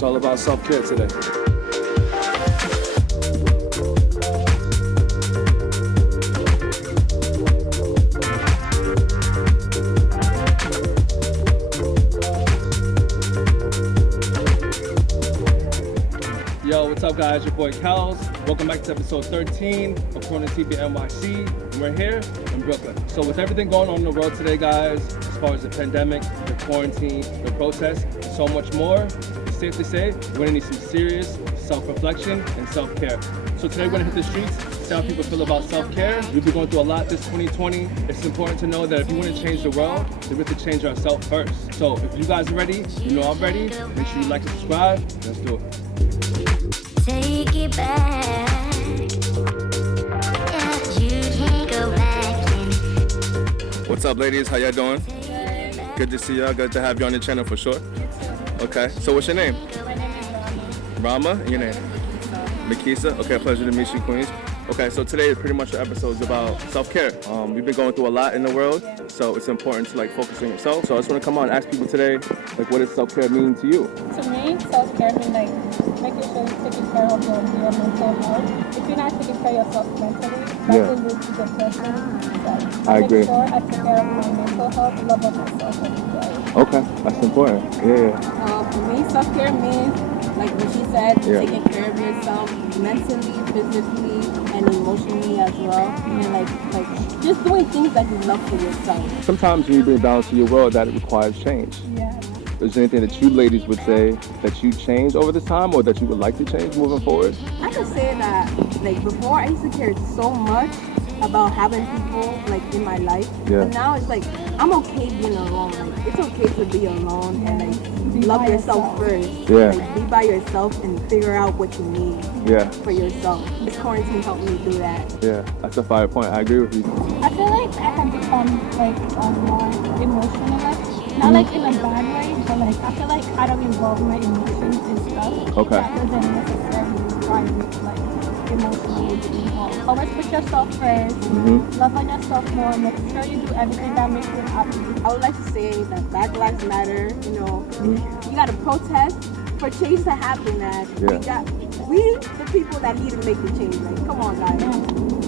It's all about self-care today. Yo, what's up guys? Your boy Kels. Welcome back to episode 13 of Corner TV NYC. And we're here in Brooklyn. So with everything going on in the world today, guys, as far as the pandemic, the quarantine, the protests, and so much more, it's safe to say we're gonna need some serious self-reflection and self-care. So today we're gonna hit the streets, see how people feel about self-care. We've been going through a lot this 2020. It's important to know that if you want to change the world, then we have to change ourselves first. So if you guys are ready, you know I'm ready. Make sure you like and subscribe. Let's do it. Take it back. Yeah, you can't go back. What's up, ladies? How y'all doing? Good to see y'all. Good to have you on the channel for sure. Okay. So what's your name? My name is Rama. And your name? Makisa. Okay, pleasure to meet you, Queens. Okay, so today pretty much the episode is about self-care. We've been going through a lot in the world, so it's important to like focus on yourself. So I just want to come on and ask people today, like, what does self-care mean to you? To me, self-care means like making sure you're taking care of your mental health. If you're not taking care of yourself mentally, that can lead to depression. So I agree. Make sure I take care of my mental health, love of myself every day. Okay, that's important. Yeah. For me, self-care means, like what she said, taking care of yourself mentally, physically, and emotionally as well. And like just doing things that you love for yourself. Sometimes when you bring balance to your world, that it requires change. Yeah. Is there anything that you ladies would say that you changed over this time or that you would like to change moving forward? I could say that, like before, I used to care so much about having people like in my life. Yeah. But now it's like, I'm okay being alone. Like, it's okay to be alone and like love yourself first. Yeah. Like be by yourself and figure out what you need for yourself. This quarantine helped me do that. Yeah, that's a fire point. I agree with you. I feel like I have become like more emotional. Not like in a bad way, but like I feel like I don't involve my emotions in stuff that doesn't necessarily require me to like emotionally be involved. Always put yourself first, love on yourself more, make sure you do everything that makes you happy. I would like to say that Black Lives Matter, you know, you gotta protest for change to happen, man. We the people that need to make the change, like, come on guys.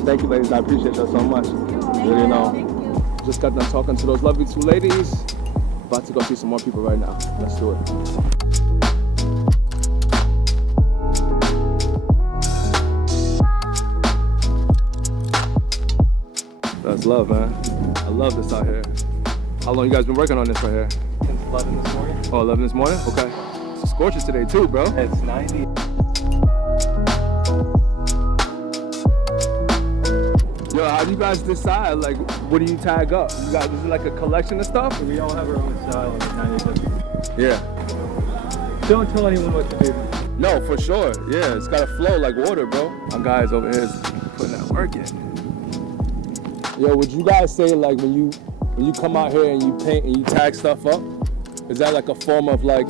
Thank you, ladies. I appreciate y'all so much. Really know. Thank you. Just got done talking to those lovely two ladies. About to go see some more people right now. Let's do it. That's love, man. I love this out here. How long you guys been working on this right here? Since 11 this morning. Oh, 11 this morning? Okay. It's scorchers today too, bro. It's 90. Yo, how do you guys decide, like, what do you tag up? You guys, is it like a collection of stuff? We all have our own style and it's kind of different. Yeah. Don't tell anyone what to do. No, for sure. Yeah, it's gotta flow like water, bro. My guys over here is putting that work in. Yo, would you guys say, like, when you come out here and you paint and you tag stuff up, is that like a form of like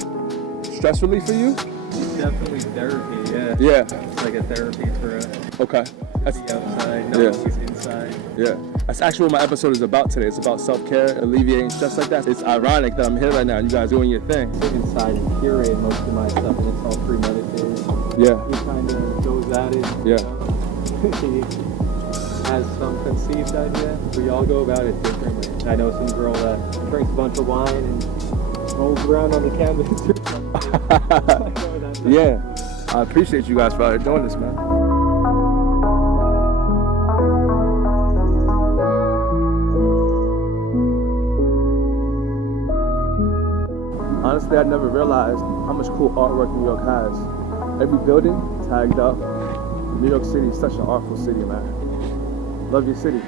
stress relief for you? It's definitely therapy, yeah. Yeah. It's like a therapy for us. Okay. That's The outside, no one's inside. Yeah. That's actually what my episode is about today. It's about self-care, alleviating stress like that. It's ironic that I'm here right now and you guys doing your thing. I sit inside and curate most of my stuff and it's all premeditated. Yeah. He kind of goes at it. Yeah. He has some conceived idea. We all go about it differently. I know some girl that drinks a bunch of wine and rolls around on the canvas. Yeah. I appreciate you guys for doing this, man. Honestly, I never realized how much cool artwork New York has. Every building tagged up. New York City is such an artful city, man. Love your city.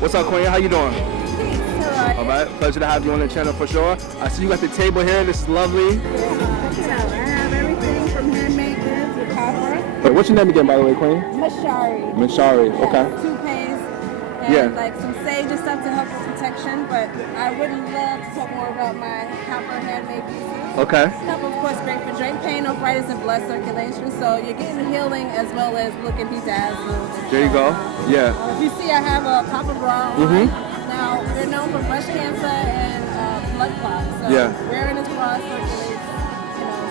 What's up, Queen? How you doing? All right, pleasure to have you on the channel for sure. I see you got the table here. This is lovely. I have everything from handmade goods with copper Hey, what's your name again, by the way, Queen? Mashari. Mashari. Okay. Toothpaste and like some sage and stuff to help with protection. But I would love to talk more about my copper handmade pieces. Okay. Cup, of course, great for joint pain, arthritis, and blood circulation. So you're getting healing as well as looking bedazzled. There you go. Yeah. If you see, I have a copper bra on. Now, they're known for breast cancer and blood clots. So wearing this bra circulates,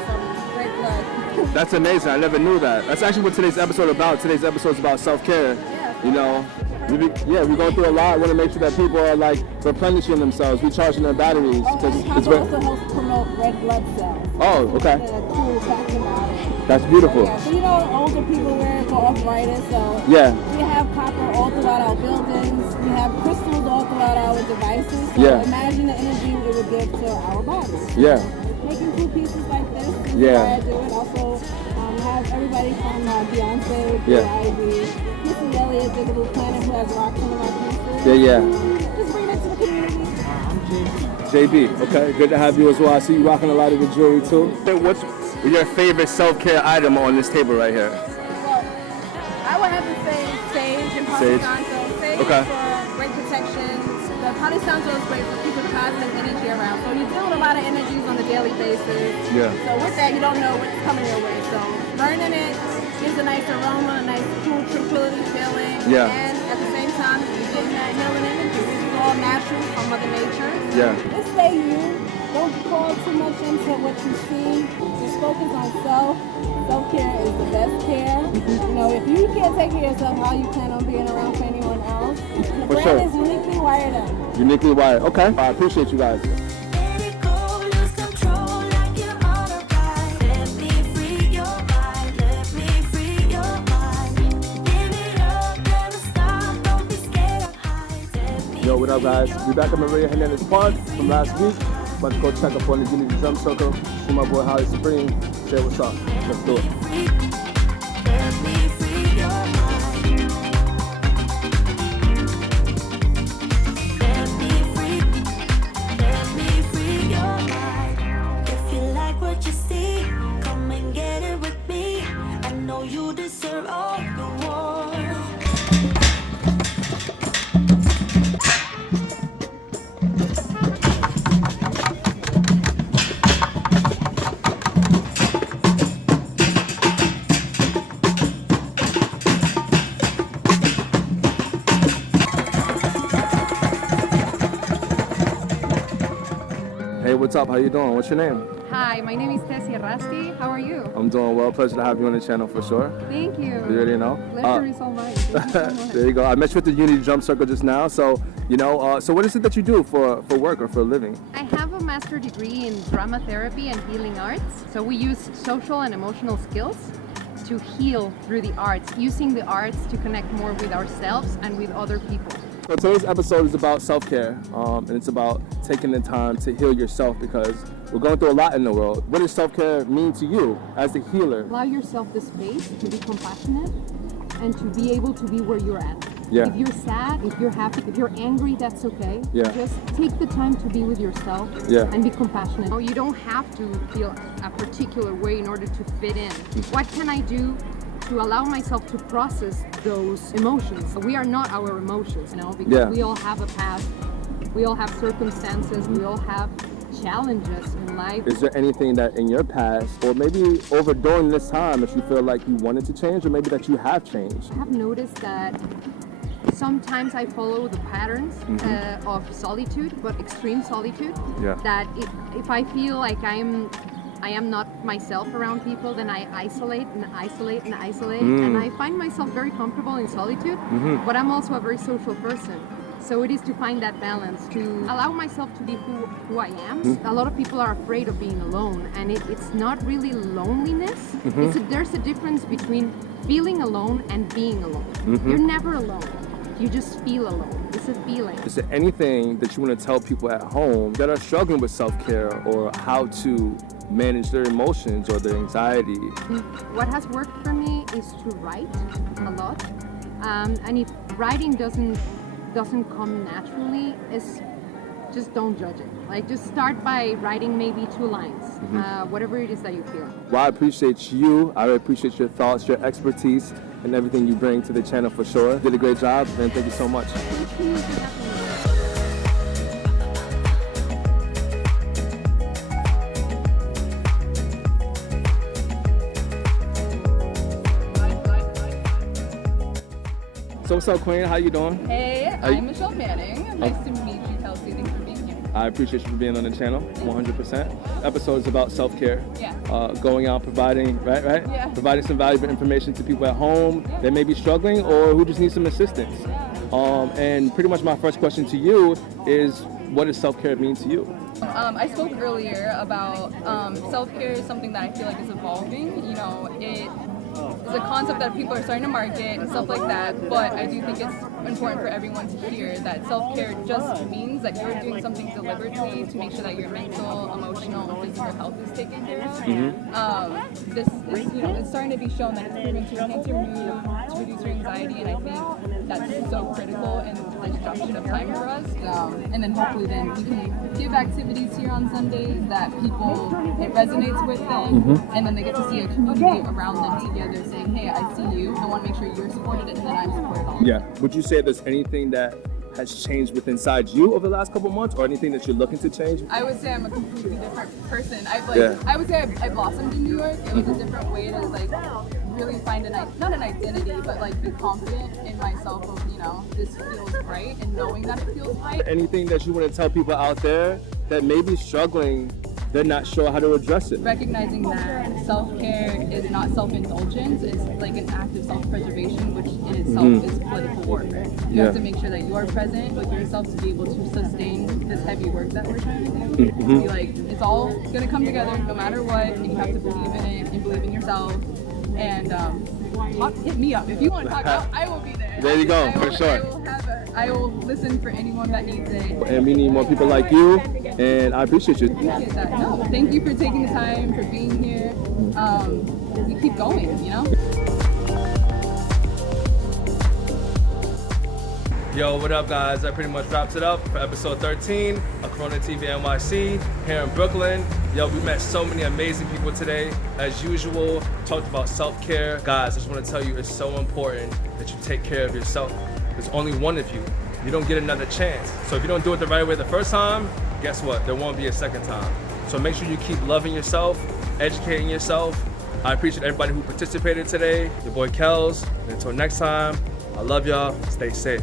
some great blood. That's amazing. I never knew that. That's actually what today's episode about. Today's episode is about self-care. We're going through a lot. I want to make sure that people are like replenishing themselves, recharging their batteries. Copper also helps promote red blood cells. Oh, okay. Cool. That's beautiful. So older people wear it for arthritis. So we have copper all throughout our buildings. We have crystals all throughout our devices. So imagine the energy it would give to our bodies. Yeah. Making cool pieces like this is why I do it. Also have everybody from Beyonce, Ivy, Missy Elliott, Digital Planet, who has rocks in my pieces. Just bring it to the community. JB, okay, good to have you as well. I see you rocking a lot of the jewelry too. What's your favorite self-care item on this table right here? Well, I would have to say sage and Palo Santo. Sage for great protection. The Palo Santo is great for keeping positive energy around. So you deal with a lot of energies on a daily basis. Yeah. So with that, you don't know what's coming your way. So burning it gives a nice aroma, a nice cool tranquility feeling. Yeah. And at the same time, you're getting that healing energy. This is all natural from Mother Nature. Yeah. Just stay you. Don't fall too much into what you see. Just focus on self. Self-care is the best care. If you can't take care of yourself, how you plan on being around for anyone else? And the brand is uniquely wired up. Uniquely wired. Okay. I appreciate you guys. Yo, what up, guys? We back at Maria Hernandez Park from last week. About to go check up on the Unity Drum Circle. See my boy Holly Supreme. Say what's up. Let's do it. Hey, what's up? How you doing? What's your name? Hi, my name is Tessie Rasti. How are you? I'm doing well. Pleasure to have you on the channel for sure. Thank you. You already know? Pleasure is all mine. Thank you so much. There you go. I met you at the Unity Drum Circle just now. So, so what is it that you do for work or for a living? I have a master's degree in drama therapy and healing arts. So we use social and emotional skills to heal through the arts, using the arts to connect more with ourselves and with other people. So today's episode is about self-care, and it's about taking the time to heal yourself because we're going through a lot in the world. What does self-care mean to you as the healer? Allow yourself the space to be compassionate and to be able to be where you're at. Yeah. If you're sad, if you're happy, if you're angry, that's okay. Yeah. Just take the time to be with yourself and be compassionate. You don't have to feel a particular way in order to fit in. What can I do to allow myself to process those emotions? We are not our emotions, because we all have a past, we all have circumstances, we all have challenges in life. Is there anything that in your past, or maybe over during this time, that you feel like you wanted to change, or maybe that you have changed? I have noticed that sometimes I follow the patterns of solitude, but extreme solitude. Yeah. That if I feel like I am not myself around people, then I isolate and isolate and isolate. And I find myself very comfortable in solitude, but I'm also a very social person. So it is to find that balance, to allow myself to be who I am. A lot of people are afraid of being alone, and it's not really loneliness. There's a difference between feeling alone and being alone. You're never alone. You just feel alone. It's a feeling. Is there anything that you want to tell people at home that are struggling with self-care or how to manage their emotions or their anxiety? What has worked for me is to write a lot. And if writing doesn't come naturally, is just don't judge it. Like, just start by writing maybe 2 lines, whatever it is that you feel. Well, I appreciate you. I appreciate your thoughts, your expertise, and everything you bring to the channel for sure. You did a great job, and thank you so much. Thank you for having me. So what's up, Queen? How you doing? Hey, I'm Michelle Manning. Nice to meet you, Kelsey. Thanks for being here. I appreciate you for being on the channel, 100%. Episode is about self-care, Yeah. going out, providing, right? Yeah. Providing some valuable information to people at home that may be struggling or who just need some assistance. And pretty much my first question to you is, what does self-care mean to you? I spoke earlier about self-care is something that I feel like is evolving. You know, it is a concept that people are starting to market and stuff like that, but I do think it's important for everyone to hear that self-care just means that you're doing something deliberately to make sure that your mental, emotional, and physical health is taken care of. This is, you know, it's starting to be shown that it's proven to enhance your mood, to reduce your anxiety, and I think that's so critical in this junction of time for us. And then hopefully then we can give activities here on Sundays that people, it resonates with them, and then they get to see a community around them together saying, hey, I see you, I want to make sure you're supported and that I'm supported also. Yeah. Would you say there's anything that has changed within inside you over the last couple months, or anything that you're looking to change? I would say I'm a completely different person. I would say I blossomed in New York. It was a different way to like really find not an identity, but like be confident in myself of, you know, this feels right, and knowing that it feels right. Anything that you want to tell people out there that may be struggling, they're not sure how to address it? Recognizing that self-care is not self-indulgence, it's like an act of self-preservation, which in itself is political warfare. You have to make sure that you are present with yourself to be able to sustain this heavy work that we're trying to do. To be like, it's all gonna come together no matter what, and you have to believe in it and believe in yourself. And hit me up. If you want to talk about, I will be there. There you go, for sure. I will listen for anyone that needs it. And we need more people like you, and I appreciate you. Appreciate that. No, thank you for taking the time, for being here. We keep going, you know? Yo, what up, guys? That pretty much wraps it up for episode 13 of Corona TV NYC here in Brooklyn. Yo, we met so many amazing people today. As usual, talked about self-care. Guys, I just want to tell you, it's so important that you take care of yourself. There's only one of you. You don't get another chance. So if you don't do it the right way the first time, guess what? There won't be a second time. So make sure you keep loving yourself, educating yourself. I appreciate everybody who participated today. Your boy Kels. And until next time, I love y'all. Stay safe.